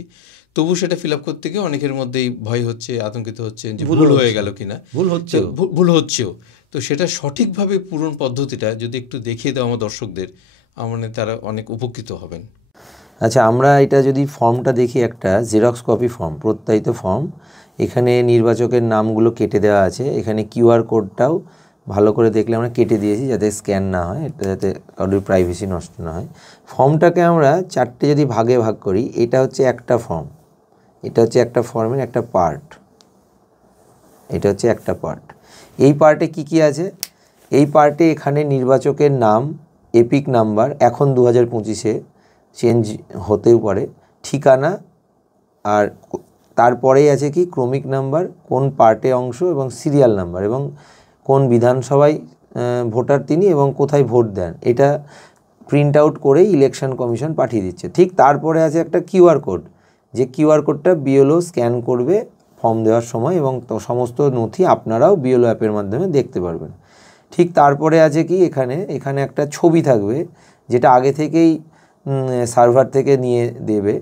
তবু সেটা ফিল আপ করতে গিয়ে অনেকের মধ্যেই ভয় হচ্ছে, আতঙ্কিত হচ্ছে যে ভুল হয়ে গেল কিনা, ভুল হচ্ছেও। তো সেটা সঠিকভাবে পূরণ পদ্ধতিটা যদি একটু দেখিয়ে দাও আমার দর্শকদের, আমার তারা অনেক উপকৃত হবেন। আচ্ছা, আমরা এটা যদি ফর্মটা দেখি, একটা জেরক্স কপি ফর্ম, প্রত্যায়িত ফর্ম, এখানে নির্বাচকের নামগুলো কেটে দেওয়া আছে, এখানে কিউআর কোডটাও ভালো করে দেখলে আমরা কেটে দিয়েছি যাতে স্ক্যান না হয়, এটা যাতে কারোর প্রাইভেসি নষ্ট না হয়। ফর্মটাকে আমরা 4টে যদি ভাগে ভাগ করি, এটা হচ্ছে একটা ফর্ম, এটা হচ্ছে একটা ফর্মের একটা পার্ট, এটা হচ্ছে একটা পার্ট। এই পার্টে কি কি আছে? এই পার্টে এখানে নির্বাচকের নাম, এপিক নাম্বার, এখন 2025-এ চেঞ্জ হতেও পারে, ঠিকানা, আর তারপরেই আছে কি ক্রমিক নাম্বার, কোন পার্টে অংশ, এবং সিরিয়াল নাম্বার, এবং কোন বিধানসভায় ভোটার তিনি এবং কোথায় ভোট দেন, এটা প্রিন্ট আউট করেই ইলেকশন কমিশন পাঠিয়ে দিচ্ছে। ঠিক তারপরে আছে একটা কিউআর কোড, যে কিউআর কোডটা বিএলও স্ক্যান করবে ফর্ম দেওয়ার সময়, এবং সমস্ত নথি আপনারাও বিএলও অ্যাপের মাধ্যমে দেখতে পারবেন। ঠিক তারপরে আছে কি এখানে একটা ছবি থাকবে, যেটা আগে থেকেই সার্ভার থেকে নিয়ে দেবে।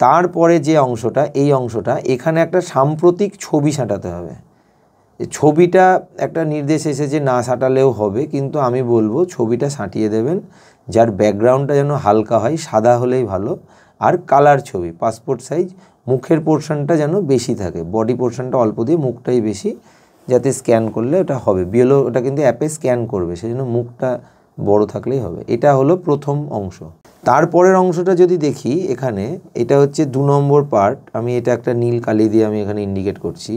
তারপরে যে অংশটা, এই অংশটা, এখানে একটা সাম্প্রতিক ছবি সাঁটাতে হবে। ছবিটা একটা নির্দেশ এসেছে না সাঁটালেও হবে, কিন্তু আমি বলবো ছবিটা সাঁটিয়ে দেবেন, যার ব্যাকগ্রাউন্ডটা যেন হালকা হয়, সাদা হলেই ভালো, আর কালার ছবি, পাসপোর্ট সাইজ, মুখের পোর্শনটা যেন বেশি থাকে, বডি পোর্শনটা অল্প দিয়ে মুখটাই বেশি, যাতে স্ক্যান করলে ওটা হবে। বিএলও ওটা কিন্তু অ্যাপে স্ক্যান করবে, সেজন্য মুখটা বড় থাকলেই হবে। এটা হলো প্রথম অংশ। তারপরের অংশটা যদি দেখি, এখানে এটা হচ্ছে 2 নম্বর পার্ট, আমি এটা একটা নীল কালি দিয়ে আমি এখানে ইন্ডিকেট করছি,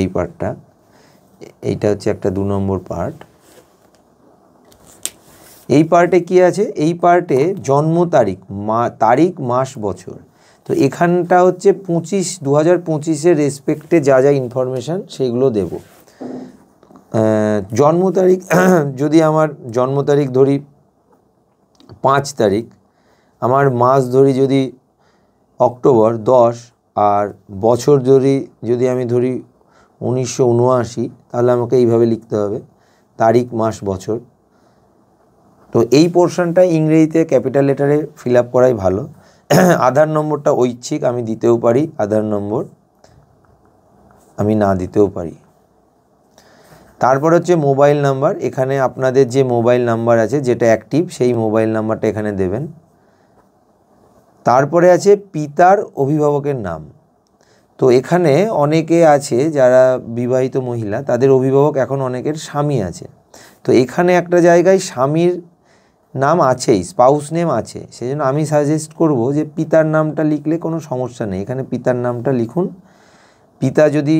এই পার্টটা, এইটা হচ্ছে একটা 2 নম্বর পার্ট। এই পার্টে কি আছে, এই পার্টে জন্ম তারিখ, তারিখ, মাস, বছর। তো এখানটা হচ্ছে 2025-এর রেসপেক্টে যা যা ইনফরমেশান সেগুলো দেব। জন্ম তারিখ যদি আমার জন্ম তারিখ ধরি 5 তারিখ, আমার মাস ধরি যদি অক্টোবর 10, আর বছর যদি আমি ধরি 1979, তাহলে আমাকে এইভাবে লিখতে হবে, তারিখ, মাস, বছর। তো এই পোর্শনটা ইংরেজিতে ক্যাপিটাল লেটারে ফিল আপ করাই ভালো। আধার নম্বরটা ঐচ্ছিক, আমি দিতেও পারি, আধার নম্বর আমি না দিতেও পারি। তারপর হচ্ছে মোবাইল নাম্বার, এখানে আপনাদের যে মোবাইল নাম্বার আছে যেটা অ্যাক্টিভ সেই মোবাইল নাম্বারটা এখানে দেবেন। তারপরে আছে পিতার অভিভাবকের নাম। তো এখানে অনেকে আছে যারা বিবাহিত মহিলা, তাদের অভিভাবক এখন অনেকের স্বামী আছে। তো এখানে একটা জায়গায় স্বামীর নাম আছেই, স্পাউস নেম আছে, সেই জন্য আমি সাজেস্ট করব যে পিতার নামটা লিখলে কোনো সমস্যা নেই, এখানে পিতার নামটা লিখুন। পিতা যদি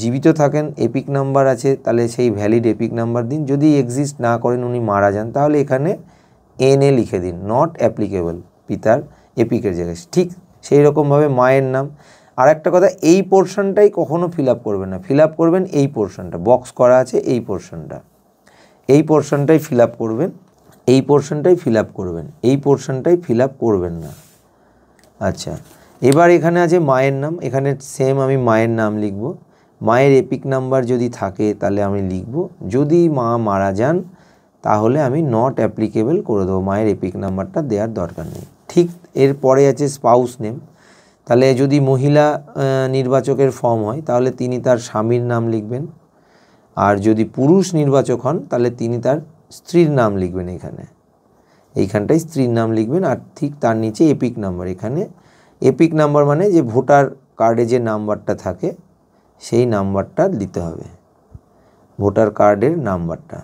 জীবিত থাকেন, এপিক নাম্বার আছে, তাহলে সেই ভ্যালিড এপিক নাম্বার দিন। যদি এক্সিস্ট না করেন, উনি মারা যান, তাহলে এখানে এনএ লিখে দিন, নট অ্যাপ্লিকেবল, পিতার এপিকের জায়গায়। ঠিক সেই রকমভাবে মায়ের নাম। আর একটা কথা, এই পোর্শনটাই কখনো ফিল আপ করবেন না, ফিল আপ করবেন এই পোর্শনটা, বক্স করা আছে এই পোর্শনটা, এই পোর্শনটাই ফিল আপ করবেন, এই পোর্শনটাই ফিল আপ করবেন, এই পোর্শনটাই ফিল আপ করবেন না। আচ্ছা, এবার এখানে আছে মায়ের নাম, এখানে সেম আমি মায়ের নাম লিখব। মায়ের এপিক নাম্বার যদি থাকে তাহলে আমি লিখব, যদি মা মারা যান তাহলে আমি নট অ্যাপ্লিকেবল করে দেবো, মায়ের এপিক নাম্বারটা দেওয়ার দরকার নেই। ঠিক এরপরে আছে স্পাউস নেম, তাহলে যদি মহিলা নির্বাচকের ফর্ম হয় তাহলে তিনি তার স্বামীর নাম লিখবেন, আর যদি পুরুষ নির্বাচক হন তাহলে তিনি তার স্ত্রীর নাম লিখবেন। এইখানটায় স্ত্রীর নাম লিখবেন, আর ঠিক তার নিচে এপিক নাম্বার। এখানে এপিক নাম্বার মানে যে ভোটার কার্ডে যে নাম্বারটা থাকে সেই নাম্বারটা দিতে হবে, ভোটার কার্ডের নাম্বারটা,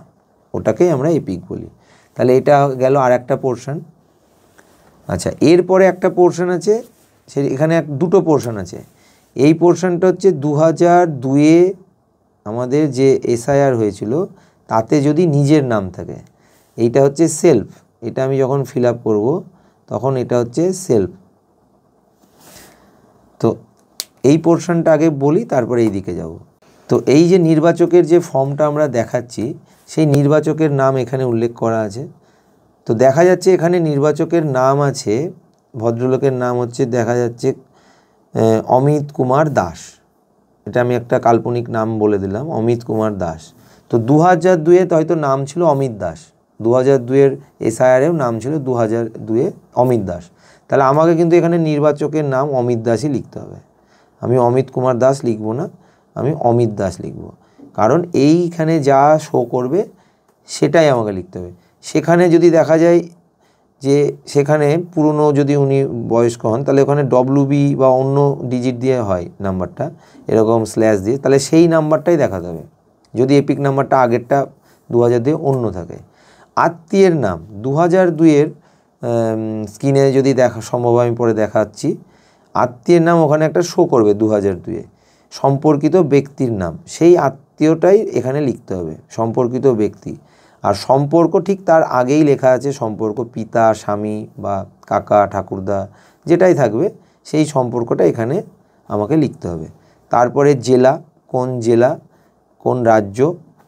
ওটাকেই আমরা এপিক বলি। তাহলে এটা গেল আর একটা পোর্শন। আচ্ছা, এরপরে একটা পোর্শন আছে, এখানে দুটো পোর্শন আছে। এই পোর্শনটা হচ্ছে 2002-এ আমাদের যে এসআইআর হয়েছিল তাতে যদি নিজের নাম থাকে, এইটা হচ্ছে সেলফ। এটা আমি যখন ফিল আপ করবো তখন এটা হচ্ছে সেলফ। তো এই পোর্শনটা আগে বলি, তারপরে এই দিকে যাব। তো এই যে নির্বাচকের যে ফর্মটা আমরা দেখাচ্ছি, সেই নির্বাচকের নাম এখানে উল্লেখ করা আছে। তো দেখা যাচ্ছে এখানে নির্বাচকের নাম আছে, ভদ্রলোকের নাম হচ্ছে, দেখা যাচ্ছে অমিত কুমার দাস। এটা আমি একটা কাল্পনিক নাম বলে দিলাম, অমিত কুমার দাস। তো 2002-এ হয়তো নাম ছিল অমিত দাস, 2002-এর এসআইআরেও নাম ছিল 2002-এ অমিত দাস। তাহলে আমাকে কিন্তু এখানে নির্বাচকের নাম অমিত দাসই লিখতে হবে, আমি অমিত কুমার দাস লিখব না, আমি অমিত দাস লিখব। কারণ এইখানে যা শো করবে সেটাই আমাকে লিখতে হবে। সেখানে যদি দেখা যায় যে সেখানে পুরনো যদি উনি বয়স্ক হন, তাহলে ওখানে WB বা অন্য ডিজিট দিয়ে হয় নাম্বারটা, এরকম স্ল্যাশ দিয়ে, তাহলে সেই নাম্বারটাই দেখাতে হবে। যদি এপিক নাম্বারটা আগেরটা 2002 অন্য থাকে। আত্মীয়ের নাম 2002-এর স্ক্রিনে যদি দেখা সম্ভব আমি পরে দেখাচ্ছি, আত্মীয়ের নাম ওখানে একটা শো করবে 2002-এ। সম্পর্কিত ব্যক্তির নাম, সেই আত্মীয়টাই এখানে লিখতে হবে, সম্পর্কিত ব্যক্তি। আর সম্পর্ক ঠিক তার আগেই লেখা আছে, সম্পর্ক পিতা, স্বামী বা কাকা, ঠাকুরদা যেটাই থাকবে সেই সম্পর্কটা এখানে আমাকে লিখতে হবে। তারপরে জেলা, কোন রাজ্য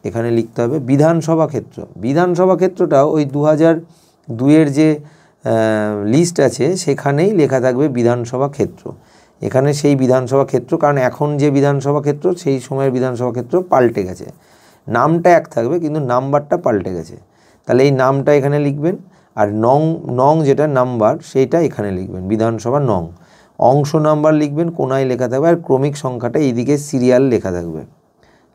এখানে লিখতে হবে। বিধানসভা ক্ষেত্র, বিধানসভা ক্ষেত্রটাও ওই 2002-এর যে লিস্ট আছে সেখানেই লেখা থাকবে বিধানসভা ক্ষেত্র। এখানে সেই বিধানসভা ক্ষেত্র, কারণ এখন যে বিধানসভা ক্ষেত্র সেই সময়ের বিধানসভা ক্ষেত্র পাল্টে গেছে, নামটা এক থাকবে কিন্তু নাম্বারটা পাল্টে গেছে। তাহলে এই নামটা এখানে লিখবেন, আর নং যেটা নাম্বার সেইটা এখানে লিখবেন, বিধানসভা নং। অংশ নাম্বার লিখবেন, কোনায় লেখা থাকবে, আর ক্রমিক সংখ্যাটা এইদিকে সিরিয়াল লেখা থাকবে।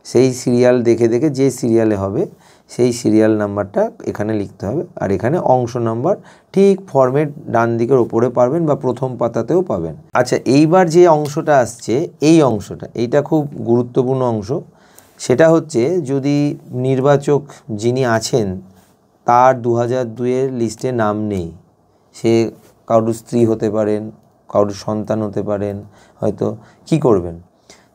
সেই সিরিয়াল দেখে দেখে যে সিরিয়ালে হবে সেই সিরিয়াল নাম্বারটা এখানে লিখতে হবে। আর এখানে অংশ নাম্বার ঠিক ফর্মের ডান দিকের ওপরে পাবেন বা প্রথম পাতাতেও পাবেন। আচ্ছা, এইবার যে অংশটা আসছে, এই অংশটা, এইটা খুব গুরুত্বপূর্ণ অংশ। সেটা হচ্ছে যদি নির্বাচক যিনি আছেন তার 2002-এর লিস্টে নাম নেই, সে কারোর স্ত্রী হতে পারেন, কারোর সন্তান হতে পারেন, হয়তো কি করবেন,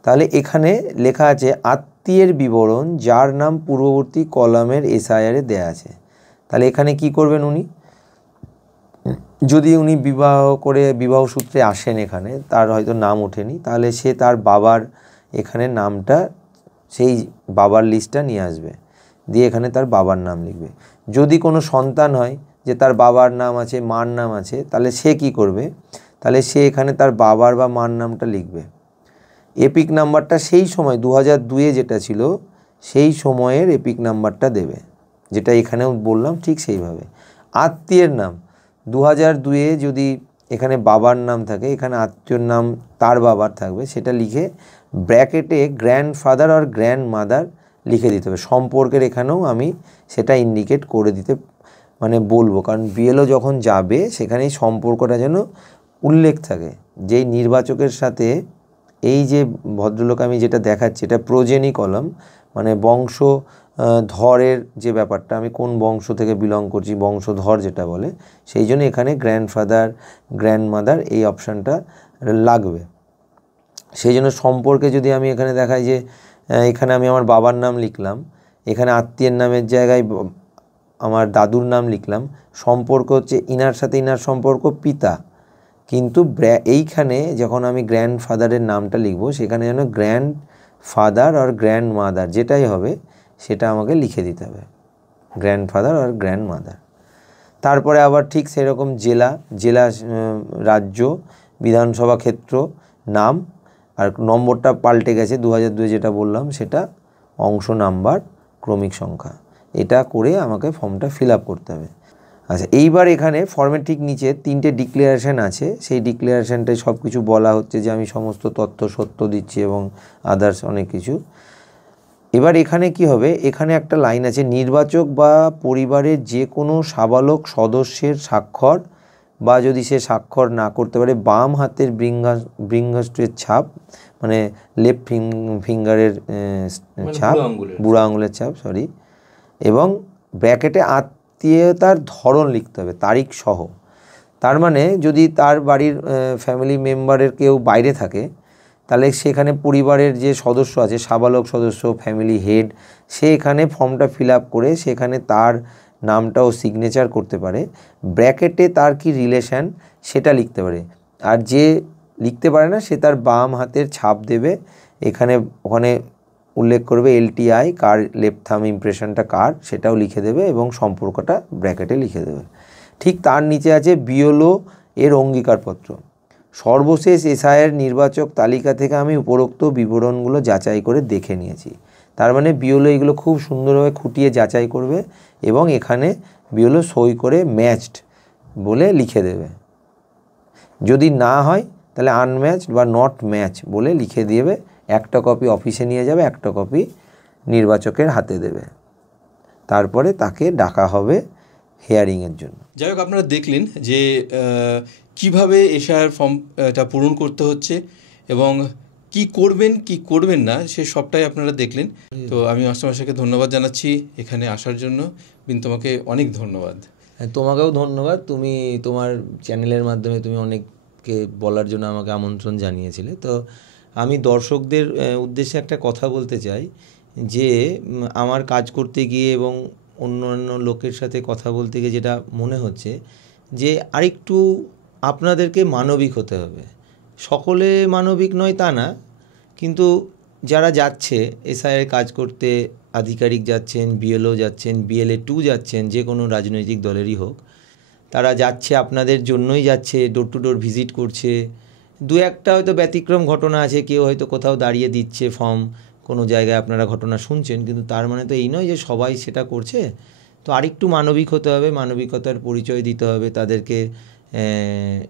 তাহলে এখানে লেখা আছে আত্মীয়ের বিবরণ যার নাম পূর্ববর্তী কলামের এসআইআরে দেয়া আছে। তাহলে এখানে কি করবেন উনি, যদি উনি বিবাহ সূত্রে আসেন, এখানে তার হয়তো নাম ওঠেনি, তাহলে সে তার বাবার এখানে নামটা, সেই বাবার লিস্টটা নিয়ে আসবে, দিয়ে এখানে তার বাবার নাম লিখবে। যদি কোনো সন্তান হয় যে তার বাবার নাম আছে, মার নাম আছে, তাহলে সে কি করবে, তাহলে সে এখানে তার বাবার বা মার নামটা লিখবে। এপিক নাম্বারটা সেই সময় 2002-এ যেটা ছিল সেই সময়ের এপিক নাম্বারটা দেবে, যেটা এখানেও বললাম ঠিক সেইভাবে। আত্মীয়ের নাম 2002-এ যদি এখানে বাবার নাম থাকে, এখানে আত্মীয়র নাম তার বাবার থাকবে, সেটা লিখে ব্র্যাকেটে গ্র্যান্ডফাদার আর গ্র্যান্ডমাদার লিখে দিতে হবে। সম্পর্কের এখানেও আমি সেটা ইন্ডিকেট করে দিতে বলবো, কারণ বিএলও যখন যাবে সেখানে এই সম্পর্কটা যেন উল্লেখ থাকে। যেই নির্বাচকের সাথে এই যে ভদ্রলোক আমি যেটা দেখাচ্ছি, এটা প্রোজেনি কলাম, বংশ ধরের যে ব্যাপারটা, আমি কোন বংশ থেকে বিলং করছি, বংশধর যেটা বলে, সেই জন্য এখানে গ্র্যান্ডফাদার গ্র্যান্ডমাদার এই অপশানটা লাগবে। সেই জন্য সম্পর্কে যদি আমি এখানে দেখাই যে এখানে আমি আমার বাবার নাম লিখলাম, এখানে আত্মীয়ের নামের জায়গায় আমার দাদুর নাম লিখলাম, সম্পর্ক হচ্ছে ইনার সাথে ইনার সম্পর্ক পিতা, কিন্তু এইখানে যখন আমি গ্র্যান্ডফাদারের নামটা লিখব, সেখানে যেন গ্র্যান্ডফাদার আর গ্র্যান্ডমাদার যেটাই হবে সেটা আমাকে লিখে দিতে হবে, গ্র্যান্ডফাদার আর গ্র্যান্ডমাদার। তারপরে আবার ঠিক সেরকম জেলা, রাজ্য, বিধানসভা ক্ষেত্র, নাম, আর নম্বরটা পাল্টে গেছে 2002 যেটা বললাম সেটা, অংশ নাম্বার, ক্রমিক সংখ্যা, এটা করে আমাকে ফর্মটা ফিল আপ করতে হবে। আচ্ছা, এইবার এখানে ফর্মের ঠিক নিচে 3টে ডিক্লারেশন আছে, সেই ডিক্লারেশনটায় সব কিছু বলা হচ্ছে যে আমি সমস্ত তথ্য সত্য দিচ্ছি এবং আদার্স অনেক কিছু। এবার এখানে কি হবে, এখানে একটা লাইন আছে, নির্বাচক বা পরিবারের যে কোনো সাবালক সদস্যের স্বাক্ষর, বা যদি সে স্বাক্ষর না করতে পারে বাম হাতের বৃঙ্গাষ্ট্রের ছাপ, লেফট ফিঙ্গারের ছাপ, বুড়ো আঙুলের ছাপ, এবং ব্র্যাকেটে আত্মীয়তার ধরন লিখতে হবে তারিখ সহ। তার যদি তার বাড়ির ফ্যামিলি মেম্বারের কেউ বাইরে থাকে, তাহলে সেখানে পরিবারের যে সদস্য আছে, সাবালক সদস্য, ফ্যামিলি হেড, সে এখানে ফর্মটা ফিল আপ করে সেখানে তার নামটাও সিগনেচার করতে পারে, ব্র্যাকেটে তার কি রিলেশান সেটা লিখতে পারে। আর যে লিখতে পারে না সে তার বাম হাতের ছাপ দেবে, ওখানে উল্লেখ করবে LTI, কার লেফট থাম ইমপ্রেশনটা কার, সেটাও লিখে দেবে এবং সম্পর্কটা ব্র্যাকেটে লিখে দেবে। ঠিক তার নিচে আছে বিএলও এর অঙ্গীকারপত্র। সর্বশেষ এসআইয়ের নির্বাচক তালিকা থেকে আমি উপরোক্ত বিবরণগুলো যাচাই করে দেখে নিয়েছি। তার বিএলও এগুলো খুব সুন্দরভাবে খুঁটিয়ে যাচাই করবে এবং এখানে বিএলও সই করে ম্যাচড বলে লিখে দেবে। যদি না হয় তাহলে আনম্যাচড বা নট ম্যাচ বলে লিখে দেবে। একটা কপি অফিসে নিয়ে যাবে, একটা কপি নির্বাচকের হাতে দেবে, তারপরে তাকে ডাকা হবে হিয়ারিংয়ের জন্য। যাই হোক, আপনারা দেখলেন যে কিভাবে এসআইআর ফর্মটা পূরণ করতে হচ্ছে এবং কি করবেন কি করবেন না সে সবটাই আপনারা দেখলেন। তো আমি মাস্টারমশাইকে ধন্যবাদ জানাচ্ছি এখানে আসার জন্য। তোমাকে অনেক ধন্যবাদ। তোমাকেও ধন্যবাদ, তুমি তোমার চ্যানেলের মাধ্যমে তুমি অনেককে বলার জন্য আমাকে আমন্ত্রণ জানিয়েছিলে। তো আমি দর্শকদের উদ্দেশ্যে একটা কথা বলতে চাই যে আমার কাজ করতে গিয়ে এবং অন্যান্য লোকের সাথে কথা বলতে গিয়ে যেটা মনে হচ্ছে যে আরেকটু আপনাদেরকে মানবিক হতে হবে। সকলে মানবিক নয় তা না, কিন্তু যারা যাচ্ছে এসআইয়ের কাজ করতে, আধিকারিক যাচ্ছেন, বিএলও যাচ্ছেন, BLA 2 যাচ্ছেন, যে কোনো রাজনৈতিক দলেরই হোক, তারা যাচ্ছে আপনাদের জন্যই যাচ্ছে, ডোর টু ডোর ভিজিট করছে। দু একটা হয়তো ব্যতিক্রম ঘটনা আছে, কেউ হয়তো কোথাও দাঁড়িয়ে দিচ্ছে ফর্ম, কোনো জায়গায় আপনারা ঘটনা শুনছেন, কিন্তু তার তো এই নয় যে সবাই সেটা করছে। তো আরেকটু মানবিক হতে হবে, মানবিকতার পরিচয় দিতে হবে, তাদেরকে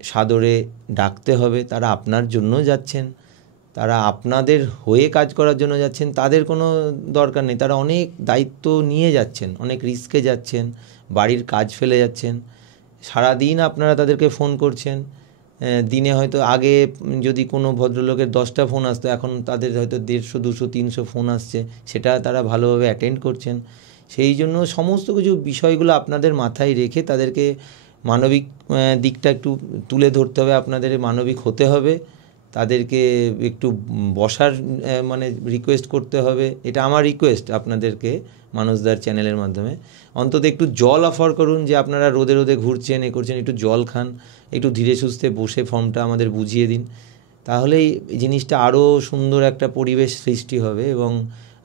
সাদরে ডাকতে হবে। তারা আপনার জন্য যাচ্ছেন, তারা আপনাদের হয়ে কাজ করার জন্য যাচ্ছেন, তাদের কোনো দরকার নেই। তারা অনেক দায়িত্ব নিয়ে যাচ্ছেন, অনেক রিস্কে যাচ্ছেন, বাড়ির কাজ ফেলে যাচ্ছেন। সারাদিন আপনারা তাদেরকে ফোন করছেন। দিনে হয়তো আগে যদি কোনো ভদ্রলোকের 10টা ফোন আসতো, এখন তাদের হয়তো 150, 200, 300 ফোন আসছে, সেটা তারা ভালোভাবে অ্যাটেন্ড করছেন। সেই জন্য সমস্ত কিছু বিষয়গুলো আপনাদের মাথায় রেখে তাদেরকে মানবিক দিকটা একটু তুলে ধরতে হবে, আপনাদের মানবিক হতে হবে, তাদেরকে একটু বসার রিকোয়েস্ট করতে হবে। এটা আমার রিকোয়েস্ট আপনাদেরকে, মানুষদার চ্যানেলের মাধ্যমে। অন্তত একটু জল অফার করুন, যে আপনারা রোদে রোদে ঘুরছেন, এ করছেন, একটু জল খান, একটু ধীরে সুস্থে বসে ফর্মটা আমাদের বুঝিয়ে দিন। তাহলেই জিনিসটা আরও সুন্দর একটা পরিবেশ সৃষ্টি হবে এবং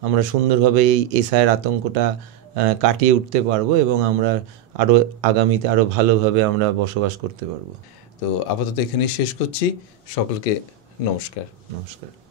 আমরা সুন্দরভাবে এই এসআইয়ের আতঙ্কটা কাটিয়ে উঠতে পারবো এবং আমরা আরও আগামীতে আরও ভালোভাবে আমরা বসবাস করতে পারবো। তো আপাতত এখানেই শেষ করছি। সকলকে নমস্কার। নমস্কার।